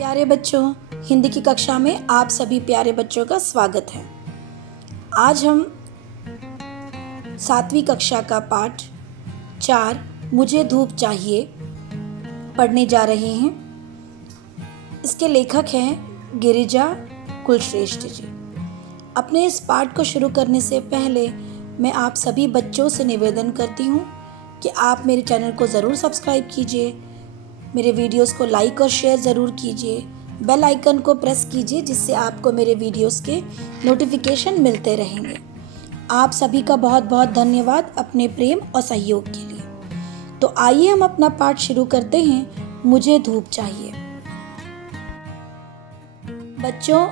प्यारे बच्चों, हिंदी की कक्षा में आप सभी प्यारे बच्चों का स्वागत है। आज हम 7वीं कक्षा का पाठ 4 मुझे धूप चाहिए पढ़ने जा रहे हैं। इसके लेखक हैं गिरिजा कुलश्रेष्ठ जी। अपने इस पाठ को शुरू करने से पहले मैं आप सभी बच्चों से निवेदन करती हूँ कि आप मेरे चैनल को ज़रूर सब्सक्राइब कीजिए, मेरे वीडियोस को लाइक और शेयर ज़रूर कीजिए, बेल आइकन को प्रेस कीजिए जिससे आपको मेरे वीडियोस के नोटिफिकेशन मिलते रहेंगे। आप सभी का बहुत बहुत धन्यवाद अपने प्रेम और सहयोग के लिए। तो आइए हम अपना पाठ शुरू करते हैं। मुझे धूप चाहिए। बच्चों,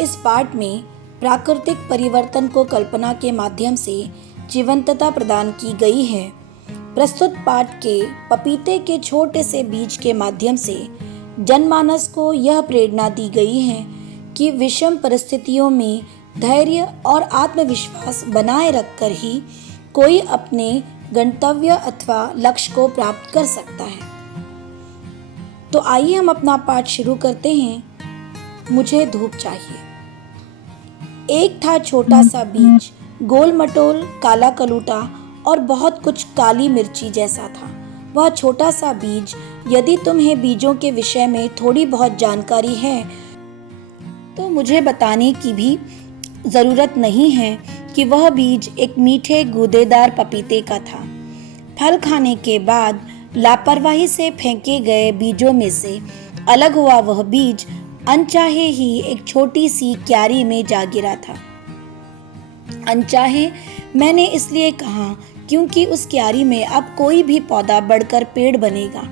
इस पाठ में प्राकृतिक परिवर्तन को कल्पना के माध्यम से जीवंतता प्रदान की गई है। प्रस्तुत पाठ के पपीते के छोटे से बीज के माध्यम से जनमानस को यह प्रेरणा दी गई है कि विषम परिस्थितियों में धैर्य और आत्मविश्वास बनाए रखकर ही कोई अपने गंतव्य अथवा लक्ष्य को प्राप्त कर सकता है। तो आइए हम अपना पाठ शुरू करते हैं। मुझे धूप चाहिए। एक था छोटा सा बीज, गोल मटोल, काला कलूटा और बहुत कुछ काली मिर्ची जैसा था। वह छोटा सा बीज, यदि तुम्हें बीजों के विषय में थोड़ी बहुत जानकारी है तो मुझे बताने की भी ज़रूरत नहीं है कि वह बीज एक मीठे गूदेदार पपीते का था। फल खाने के बाद लापरवाही से फेंके गए बीजों में से अलग हुआ वह बीज अनचाहे ही एक छोटी सी क्यारी में जा गिरा था। अनचाहे मैंने इसलिए कहा क्योंकि उस क्यारी में अब कोई भी पौधा बढ़कर पेड़ बनेगा,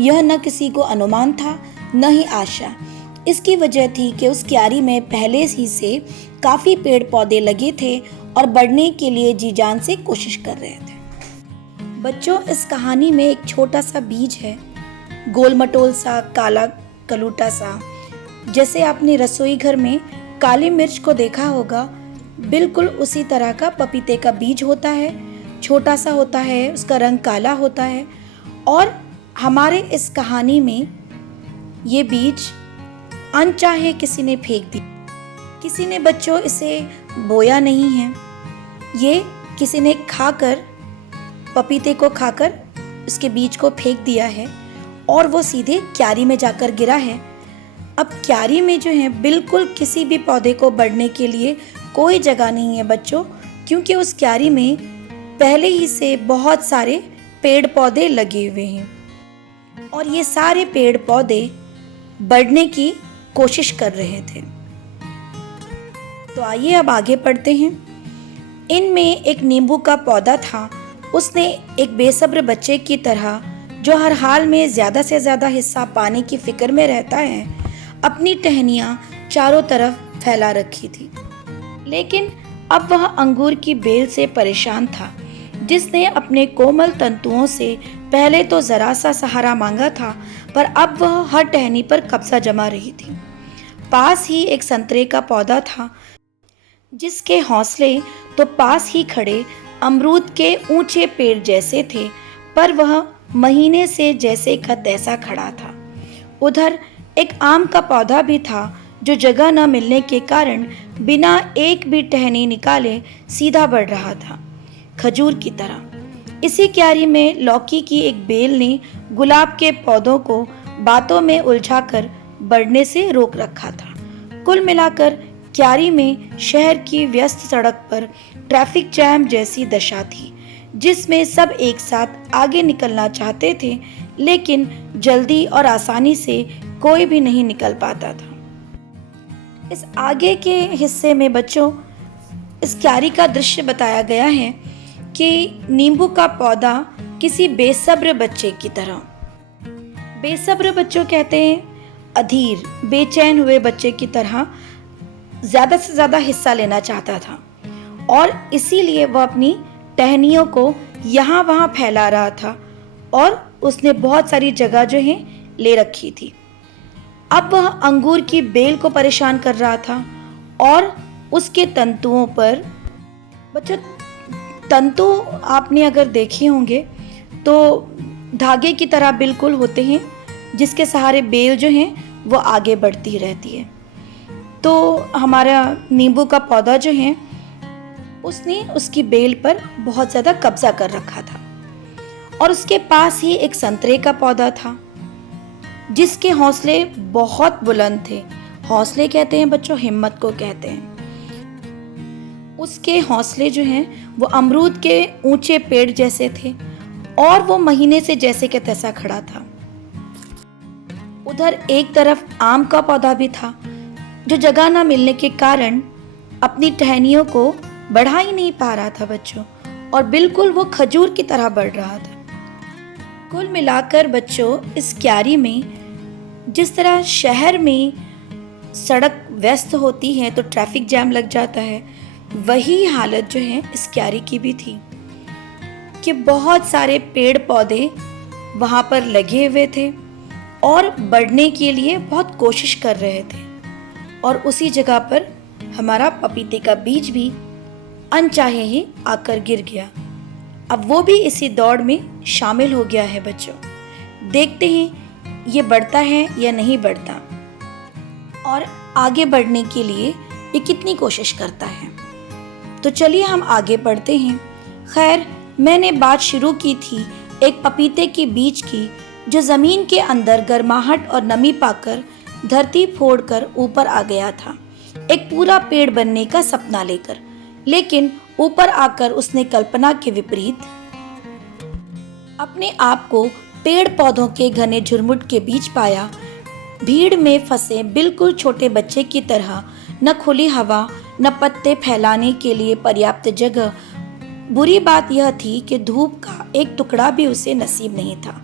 यह न किसी को अनुमान था न ही आशा। इसकी वजह थी कि उस क्यारी में पहले ही से काफी पेड़ पौधे लगे थे और बढ़ने के लिए जी जान से कोशिश कर रहे थे। बच्चों, इस कहानी में एक छोटा सा बीज है, गोल मटोल सा, काला कलूटा सा। जैसे आपने रसोई घर में काली मिर्च को देखा होगा, बिल्कुल उसी तरह का पपीते का बीज होता है। छोटा सा होता है, उसका रंग काला होता है। और हमारे इस कहानी में ये बीज अनचाहे किसी ने फेंक दी। किसी ने बच्चों इसे बोया नहीं है, ये किसी ने खाकर, पपीते को खाकर उसके बीज को फेंक दिया है और वो सीधे क्यारी में जाकर गिरा है। अब क्यारी में जो है बिल्कुल किसी भी पौधे को बढ़ने के लिए कोई जगह नहीं है बच्चों, क्योंकि उस क्यारी में पहले ही से बहुत सारे पेड़ पौधे लगे हुए हैं और ये सारे पेड़ पौधे बढ़ने की कोशिश कर रहे थे। तो आइए अब आगे पढ़ते हैं। इनमें एक नींबू का पौधा था। उसने एक बेसब्र बच्चे की तरह, जो हर हाल में ज्यादा से ज्यादा हिस्सा पाने की फिक्र में रहता है, अपनी टहनियां चारों तरफ फैला रखी थी। लेकिन अब वह अंगूर की बेल से परेशान था, जिसने अपने कोमल तंतुओं से पहले तो जरा सा सहारा मांगा था, पर अब वह हर टहनी पर कब्जा जमा रही थी। पास ही एक संतरे का पौधा था, जिसके हौसले तो पास ही खड़े अमरूद के ऊंचे पेड़ जैसे थे, पर वह महीने से जैसे का तैसा खड़ा था। उधर एक आम का पौधा भी था, जो जगह न मिलने के कारण बिना एक भी टहनी निकाले सीधा बढ़ रहा था, खजूर की तरह। इसी क्यारी में लौकी की एक बेल ने गुलाब के पौधों को बातों में उलझाकर बढ़ने से रोक रखा था। कुल मिलाकर क्यारी में शहर की व्यस्त सड़क पर ट्रैफिक जैम जैसी दशा थी, जिसमें सब एक साथ आगे निकलना चाहते थे, लेकिन जल्दी और आसानी से कोई भी नहीं निकल पाता था। इस आगे के हिस्से में बच्चों इस क्यारी का दृश्य बताया गया है कि नींबू का पौधा किसी बेसब्र बच्चे की तरह, बेसब्र बच्चों कहते हैं अधीर, बेचैन हुए बच्चे की तरह ज्यादा से ज्यादा हिस्सा लेना चाहता था और इसीलिए वह अपनी टहनियों को यहाँ वहाँ फैला रहा था और उसने बहुत सारी जगह जो है ले रखी थी। अब वह अंगूर की बेल को परेशान कर रहा था और उसके तंतुओं पर, बच्चों तंतु आपने अगर देखे होंगे तो धागे की तरह बिल्कुल होते हैं, जिसके सहारे बेल जो हैं वो आगे बढ़ती रहती है। तो हमारा नींबू का पौधा जो है उसने उसकी बेल पर बहुत ज़्यादा कब्जा कर रखा था और उसके पास ही एक संतरे का पौधा था जिसके हौसले बहुत बुलंद थे। हौसले कहते हैं बच्चों, हिम्मत को कहते हैं। उसके हौसले जो हैं वो अमरूद के ऊंचे पेड़ जैसे थे और वो महीने से जैसे के तैसा खड़ा था। उधर एक तरफ आम का पौधा भी था जो जगह न मिलने के कारण अपनी टहनियों को बढ़ा ही नहीं पा रहा था बच्चों, और बिल्कुल वो खजूर की तरह बढ़ रहा था। कुल मिलाकर बच्चों इस क्यारी में जिस तरह शहर में सड़क व्यस्त होती है तो ट्रैफिक जैम लग जाता है, वही हालत जो है इस क्यारी की भी थी कि बहुत सारे पेड़ पौधे वहाँ पर लगे हुए थे और बढ़ने के लिए बहुत कोशिश कर रहे थे। और उसी जगह पर हमारा पपीते का बीज भी अनचाहे ही आकर गिर गया। अब वो भी इसी दौड़ में शामिल हो गया है बच्चों। देखते हैं ये बढ़ता है या नहीं बढ़ता और आगे बढ़ने के लिए ये कितनी कोशिश करता है। तो चलिए हम आगे बढ़ते हैं। खैर, मैंने बात शुरू की थी एक पपीते के बीज की जो ज़मीन के अंदर गर्माहट और नमी पाकर धरती फोड़कर ऊपर आ गया था, एक पूरा पेड़ बनने का सपना लेकर। लेकिन ऊपर आकर उसने कल्पना के विपरीत अपने आप को पेड़ पौधों के घने झुरमुट के बीच पाया। भीड़ में फंसे बिल्कुल छोटे बच्चे की तरह, न खुली हवा न पत्ते फैलाने के लिए पर्याप्त जगह। बुरी बात यह थी कि धूप का एक टुकड़ा भी उसे नसीब नहीं था।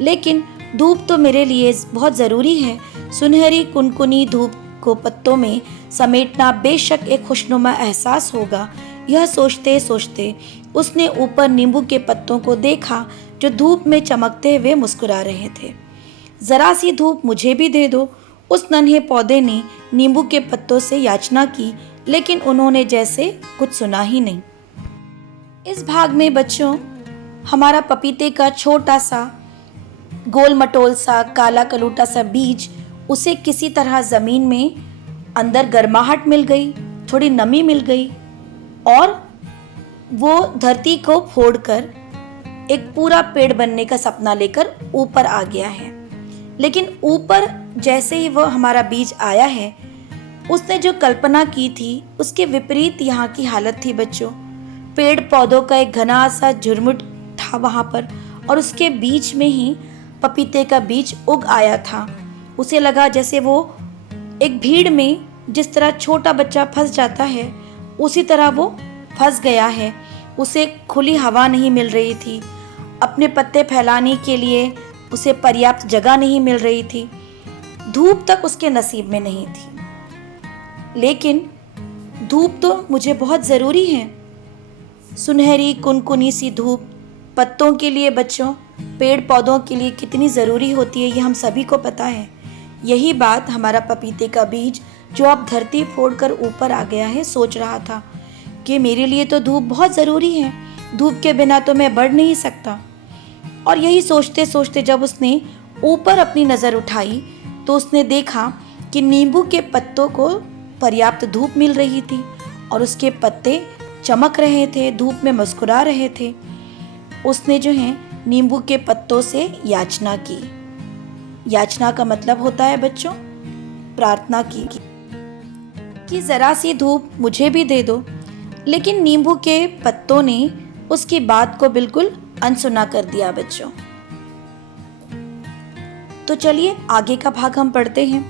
लेकिन धूप तो मेरे लिए बहुत ज़रूरी है। सुनहरी कुनकुनी धूप को पत्तों में समेटना बेशक एक खुशनुमा एहसास होगा। यह सोचते सोचते उसने ऊपर नींबू के पत्तों को देखा जो धूप में चमकते हुए मुस्कुरा रहे थे। जरा सी धूप मुझे भी दे दो, उस नन्हे पौधे ने नींबू के पत्तों से याचना की, लेकिन उन्होंने जैसे कुछ सुना ही नहीं। इस भाग में बच्चों हमारा पपीते का छोटा सा गोल मटोल सा काला कलूटा सा बीज, उसे किसी तरह ज़मीन में अंदर गर्माहट मिल गई, थोड़ी नमी मिल गई और वो धरती को फोड़कर एक पूरा पेड़ बनने का सपना लेकर ऊपर आ गया है। लेकिन ऊपर जैसे ही वो हमारा बीज आया है, उसने जो कल्पना की थी उसके विपरीत यहाँ की हालत थी बच्चों। पेड़ पौधों का एक घना सा झुरमुट था वहाँ पर और उसके बीच में ही पपीते का बीज उग आया था। उसे लगा जैसे वो एक भीड़ में जिस तरह छोटा बच्चा फंस जाता है, उसी तरह वो फंस गया है। उसे खुली हवा नहीं मिल रही थी, अपने पत्ते फैलाने के लिए उसे पर्याप्त जगह नहीं मिल रही थी, धूप तक उसके नसीब में नहीं थी। लेकिन धूप तो मुझे बहुत ज़रूरी है। सुनहरी कुनकुनी सी धूप पत्तों के लिए बच्चों, पेड़ पौधों के लिए कितनी ज़रूरी होती है, ये हम सभी को पता है। यही बात हमारा पपीते का बीज जो अब धरती फोड़कर ऊपर आ गया है सोच रहा था कि मेरे लिए तो धूप बहुत ज़रूरी है, धूप के बिना तो मैं बढ़ नहीं सकता। और यही सोचते सोचते जब उसने ऊपर अपनी नज़र उठाई तो उसने देखा कि नींबू के पत्तों को पर्याप्त धूप मिल रही थी और उसके पत्ते चमक रहे थे, धूप में मुस्कुरा रहे थे। उसने जो है नींबू के पत्तों से याचना की। याचना का मतलब होता है बच्चों प्रार्थना की कि ज़रा सी धूप मुझे भी दे दो। लेकिन नींबू के पत्तों ने उसकी बात को बिल्कुल अनसुना कर दिया बच्चों। तो चलिए आगे का भाग हम पढ़ते हैं।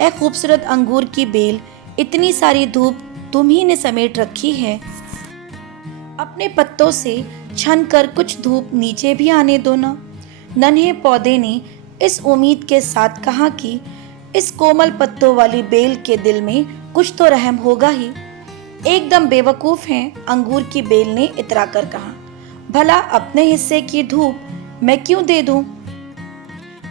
ए खूबसूरत अंगूर की बेल, इतनी सारी धूप तुम ही ने समेट रखी है, अपने पत्तों से छन कर कुछ धूप नीचे भी आने दो ना। नन्हे पौधे ने इस उम्मीद के साथ कहा कि इस कोमल पत्तों वाली बेल के दिल में कुछ तो रहम होगा ही। एकदम बेवकूफ हैं, अंगूर की बेल ने इतरा कर कहा। भला अपने हिस्से की धूप मैं क्यों दे दूं?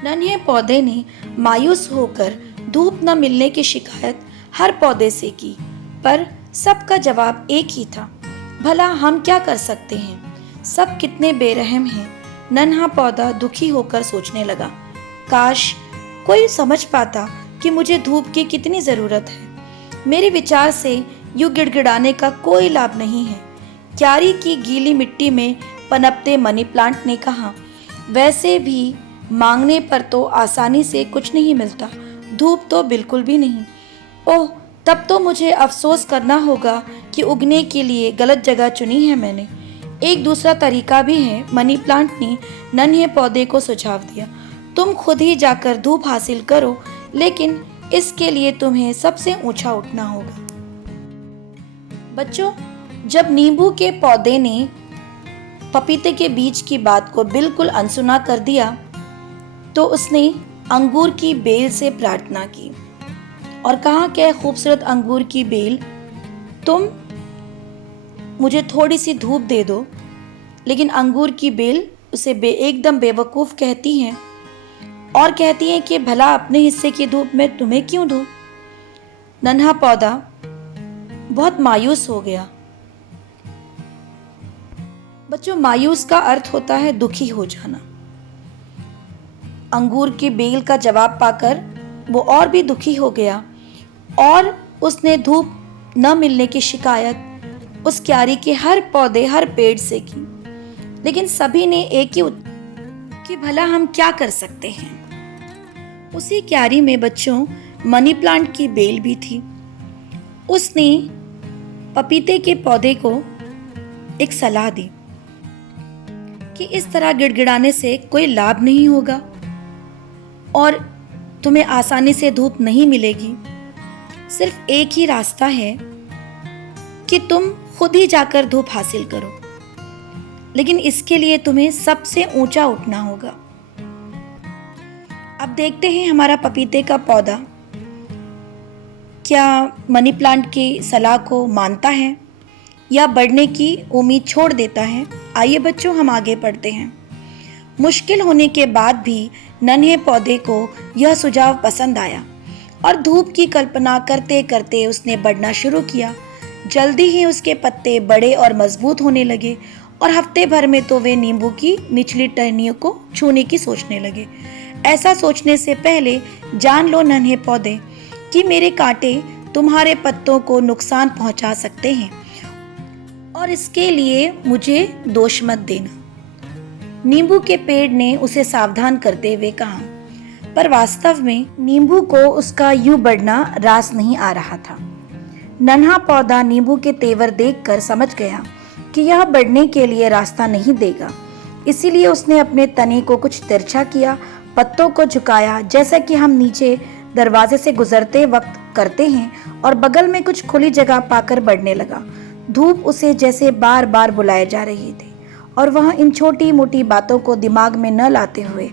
नन्हे पौधे ने मायूस होकर धूप न मिलने की शिकायत हर पौधे से की, पर सबका जवाब एक ही था, भला हम क्या कर सकते हैं, सब कितने बेरहम हैं। नन्हा पौधा दुखी होकर सोचने लगा, काश कोई समझ पाता कि मुझे धूप की कितनी ज़रूरत है। मेरे विचार से यूं गिड़गिड़ाने का कोई लाभ नहीं है। क्यारी की गीली मिट्टी में पनपते मनी प्लांट ने कहा, वैसे भी मांगने पर तो आसानी से कुछ नहीं मिलता, धूप तो बिल्कुल भी नहीं। ओह, तब तो मुझे अफसोस करना होगा कि उगने के लिए गलत जगह चुनी है मैंने। एक दूसरा तरीका भी है, मनी प्लांट ने नन्हे पौधे को सुझाव दिया। तुम खुद ही जाकर धूप हासिल करो, लेकिन इसके लिए तुम्हें सबसे ऊंचा उठना होगा। बच्चों, जब नींबू के पौधे ने पपीते के बीज की बात को बिल्कुल अनसुना कर दिया, तो उसने अंगूर की बेल से प्रार्थना की और कहा, क्या खूबसूरत अंगूर की बेल, तुम मुझे थोड़ी सी धूप दे दो। लेकिन अंगूर की बेल उसे एकदम बेवकूफ़ कहती हैं और कहती हैं कि भला अपने हिस्से की धूप मैं तुम्हें क्यों दूं। नन्हा पौधा बहुत मायूस हो गया। बच्चों, मायूस का अर्थ होता है दुखी हो जाना। अंगूर की बेल का जवाब पाकर वो और भी दुखी हो गया और उसने धूप न मिलने की शिकायत उस क्यारी के हर पौधे, हर पेड़ से की। लेकिन सभी ने एक ही उत्तर कि भला हम क्या कर सकते हैं। उसी क्यारी में बच्चों मनी प्लांट की बेल भी थी। उसने पपीते के पौधे को एक सलाह दी कि इस तरह गिड़गिड़ाने से कोई लाभ नहीं होगा और तुम्हें आसानी से धूप नहीं मिलेगी। सिर्फ एक ही रास्ता है कि तुम खुद ही जाकर धूप हासिल करो, लेकिन इसके लिए तुम्हें सबसे ऊंचा उठना होगा। अब देखते हैं हमारा पपीते का पौधा क्या मनी प्लांट की सलाह को मानता है या बढ़ने की उम्मीद छोड़ देता है। आइए बच्चों, हम आगे बढ़ते हैं। मुश्किल होने के बाद भी नन्हे पौधे को यह सुझाव पसंद आया और धूप की कल्पना करते करते उसने बढ़ना शुरू किया। जल्दी ही उसके पत्ते बड़े और मजबूत होने लगे और हफ्ते भर में तो वे नींबू की निचली टहनियों को छूने की सोचने लगे। ऐसा सोचने से पहले जान लो नन्हे पौधे कि मेरे कांटे तुम्हारे पत्तों को नुकसान पहुंचा सकते हैं और इसके लिए मुझे दोष मत देना। नींबू के पेड़ ने उसे सावधान करते हुए कहा, पर वास्तव में नींबू को उसका यूं बढ़ना रास नहीं आ रहा था। नन्हा पौधा नींबू के तेवर देखकर समझ गया कि यह बढ़ने के लिए रास्ता नहीं देगा। इसीलिए उसने अपने तने को कुछ तिरछा किया, पत्तों को झुकाया जैसा कि हम नीचे दरवाजे से गुजरते वक्त करते हैं, और बगल में कुछ खुली जगह पाकर बढ़ने लगा। धूप उसे जैसे बार बार बुलाए जा रही थी और वह इन छोटी मोटी बातों को दिमाग में न लाते हुए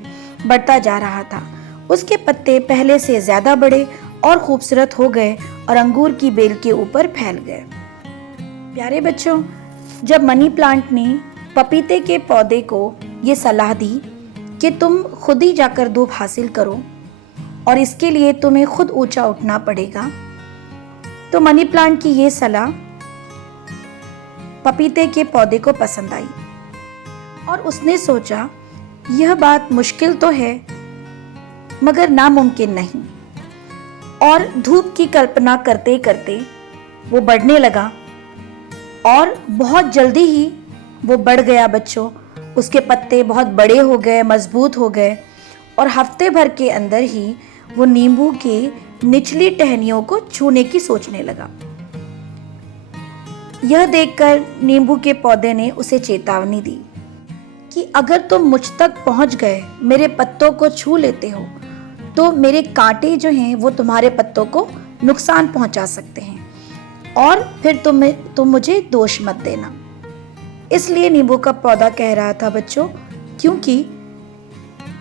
बढ़ता जा रहा था। उसके पत्ते पहले से ज्यादा बड़े और खूबसूरत हो गए और अंगूर की बेल के ऊपर फैल गए। प्यारे बच्चों, जब मनी प्लांट ने पपीते के पौधे को ये सलाह दी कि तुम खुद ही जाकर धूप हासिल करो और इसके लिए तुम्हें खुद ऊंचा उठना पड़ेगा, तो मनी प्लांट की ये सलाह पपीते के पौधे को पसंद आई और उसने सोचा, यह बात मुश्किल तो है मगर नामुमकिन नहीं। और धूप की कल्पना करते करते वो बढ़ने लगा और बहुत जल्दी ही वो बढ़ गया बच्चों। उसके पत्ते बहुत बड़े हो गए, मजबूत हो गए और हफ्ते भर के अंदर ही वो नींबू के निचली टहनियों को छूने की सोचने लगा। यह देखकर नींबू के पौधे ने उसे चेतावनी दी कि अगर तुम मुझ तक पहुंच गए, मेरे पत्तों को छू लेते हो, तो मेरे कांटे जो हैं वो तुम्हारे पत्तों को नुकसान पहुंचा सकते हैं और फिर तुम मुझे दोष मत देना। इसलिए नींबू का पौधा कह रहा था बच्चों, क्योंकि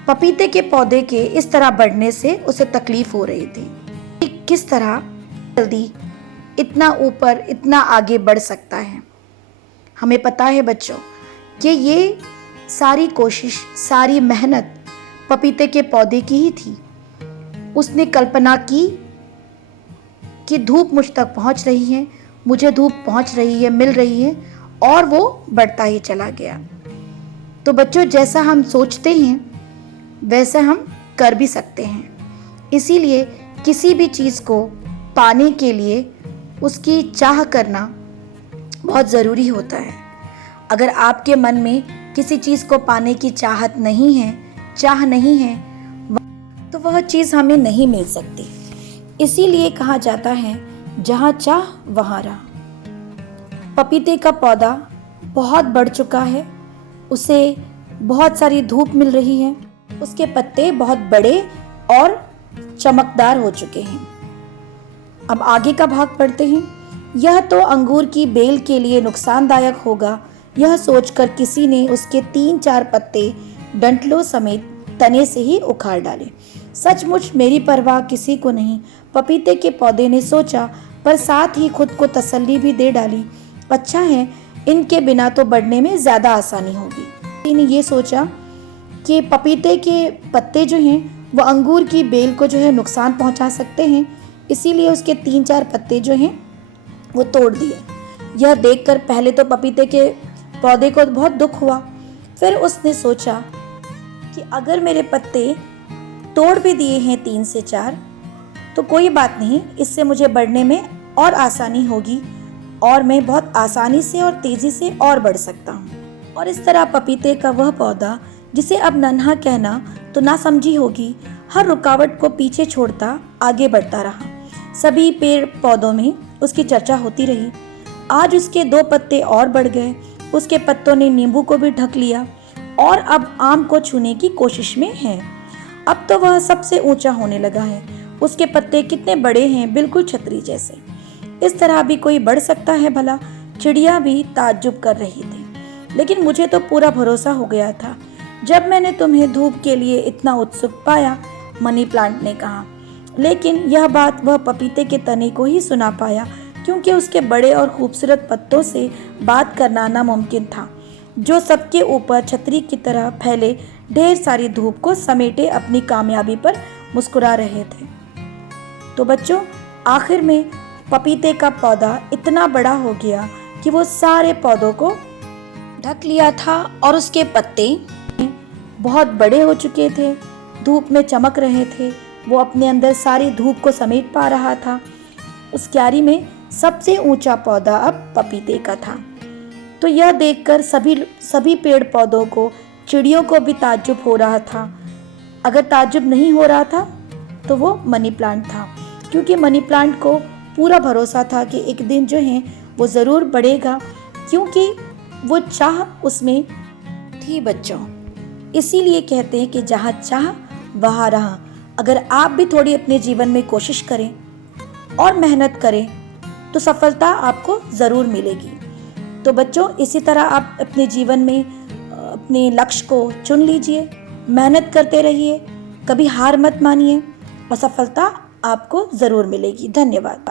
पपीते के पौधे के इस तरह बढ़ने से उसे तकलीफ हो रही थी कि किस तरह जल्दी इतना ऊपर, इतना आगे बढ़ सकता है। हमें पता है बच्चों कि ये सारी कोशिश, सारी मेहनत पपीते के पौधे की ही थी। उसने कल्पना की कि धूप मुझ तक पहुंच रही है, मुझे धूप पहुंच रही है, मिल रही है, और वो बढ़ता ही चला गया। तो बच्चों, जैसा हम सोचते हैं वैसा हम कर भी सकते हैं। इसीलिए किसी भी चीज़ को पाने के लिए उसकी चाह करना बहुत ज़रूरी होता है। अगर आपके मन में किसी चीज़ को पाने की चाहत नहीं है, चाह नहीं है, तो वह चीज़ हमें नहीं मिल सकती। इसीलिए कहा जाता है, जहाँ चाह वहाँ राह। पपीते का पौधा बहुत बढ़ चुका है, उसे बहुत सारी धूप मिल रही है, उसके पत्ते बहुत बड़े और चमकदार हो चुके हैं। अब आगे का भाग पढ़ते हैं। यह तो अंगूर की बेल के लिए नुकसानदायक होगा, यह सोचकर किसी ने उसके 3-4 पत्ते डंठलों समेत तने से ही उखाड़ डाले। सचमुच मेरी परवाह किसी को नहीं, पपीते के पौधे ने सोचा, पर साथ ही खुद को तसल्ली भी दे डाली। अच्छा है, इनके बिना तो बढ़ने में ज़्यादा आसानी होगी। किसी ने ये सोचा कि पपीते के पत्ते जो हैं वो अंगूर की बेल को जो है नुकसान पहुंचा सकते हैं, इसीलिए उसके 3-4 पत्ते जो हैं वो तोड़ दिए। यह देखकर पहले तो पपीते के पौधे को बहुत दुख हुआ, फिर उसने सोचा कि अगर मेरे पत्ते तोड़ भी दिए हैं 3 से 4 तो कोई बात नहीं, इससे मुझे बढ़ने में और आसानी होगी और मैं बहुत आसानी से और तेज़ी से और बढ़ सकता हूँ। और इस तरह पपीते का वह पौधा, जिसे अब नन्हा कहना तो ना समझी होगी, हर रुकावट को पीछे छोड़ता आगे बढ़ता रहा। सभी पेड़ पौधों में उसकी चर्चा होती रही। आज उसके 2 पत्ते और बढ़ गए, उसके पत्तों ने नींबू को भी ढक लिया और अब आम को छूने की कोशिश में है। अब तो वह सबसे ऊंचा होने लगा है, उसके पत्ते कितने बड़े हैं, बिल्कुल छतरी जैसे। इस तरह भी कोई बढ़ सकता है भला? चिड़िया भी ताज्जुब कर रही थी। लेकिन मुझे तो पूरा भरोसा हो गया था जब मैंने तुम्हें धूप के लिए इतना उत्सुक पाया, मनी प्लांट ने कहा। लेकिन यह बात वह पपीते के तने को ही सुना पाया, क्योंकि उसके बड़े और खूबसूरत पत्तों से बात करना नामुमकिन था, जो सबके ऊपर छतरी की तरह फैले ढेर सारी धूप को समेटे अपनी कामयाबी पर मुस्कुरा रहे थे। तो बच्चों, आखिर में पपीते का पौधा इतना बड़ा हो गया कि वो सारे पौधों को ढक लिया था और उसके पत्ते बहुत बड़े हो चुके थे, धूप में चमक रहे थे। वो अपने अंदर सारी धूप को समेट पा रहा था। उस क्यारी में सबसे ऊंचा पौधा अब पपीते का था। तो यह देखकर सभी पेड़ पौधों को, चिड़ियों को भी ताज्जुब हो रहा था। अगर ताज्जुब नहीं हो रहा था तो वो मनी प्लांट था, क्योंकि मनी प्लांट को पूरा भरोसा था कि एक दिन जो है वो ज़रूर बढ़ेगा, क्योंकि वो चाह उसमें थी बच्चों। इसीलिए कहते हैं कि जहाँ चाह वहाँ राह। अगर आप भी थोड़ी अपने जीवन में कोशिश करें और मेहनत करें तो सफलता आपको ज़रूर मिलेगी। तो बच्चों, इसी तरह आप अपने जीवन में अपने लक्ष्य को चुन लीजिए, मेहनत करते रहिए, कभी हार मत मानिए और सफलता आपको ज़रूर मिलेगी। धन्यवाद।